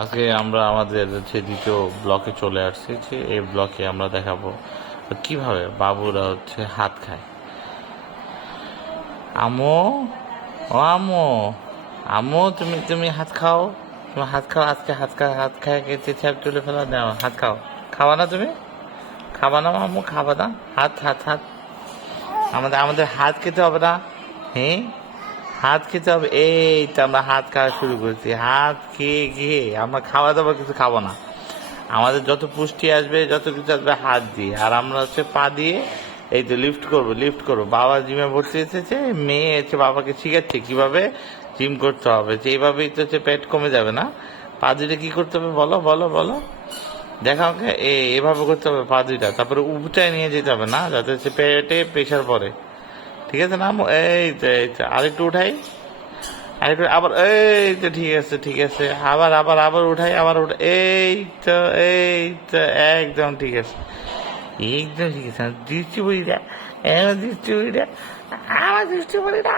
আজকে আমরা আমাদের যে দ্বিতীয় ব্লকে চলে আসছি, যে এই ব্লকে আমরা দেখাবো কিভাবে বাবুরা হাত খায়। আমো, ও আমো, আমো, তুমি তুমি হাত খাও, তুমি হাত খাও, আজকে হাত খায় চেঁচাপ তুলে ফেলা দাও, হাত খাও। খাওয়া না তুমি? খাবা না আম্মু? খাবা না? হাত হাত হাত, আমাদের আমাদের হাত খেতে হবে না? হ্যাঁ, হাত খেতে হবে। এই তো আমরা হাত খাওয়া শুরু করেছি। হাত খেয়ে গিয়ে আমরা খাওয়া দাওয়া কিছু খাবো না। আমাদের যত পুষ্টি আসবে, যত কিছু আসবে হাত দিয়ে, আর আমরা পা দিয়ে এই তো লিফট করবো। বাবা জিমে ভর্তি এসেছে, মেয়ে বাবাকে শিখাচ্ছে কিভাবে জিম করতে হবে। যে এইভাবেই তো পেট কমে যাবে না? পা দুইটা কি করতে হবে বলো বলো বলো, দেখা ওকে। এভাবে করতে হবে পা দুইটা, তারপরে উঁচায় নিয়ে যেতে হবে না, যাতে পেটে প্রেশার পড়ে। ঠিক আছে না? এই তো আরেকটু উঠাই, আরেকটু আবার, এই তো ঠিক আছে, আবার আবার আবার উঠাই, আবার উঠাই, এই তো একদম ঠিক আছে, একদম ঠিক আছে। দৃষ্টি বলি না, দৃষ্টি বলি না, আমার দৃষ্টি বলি না।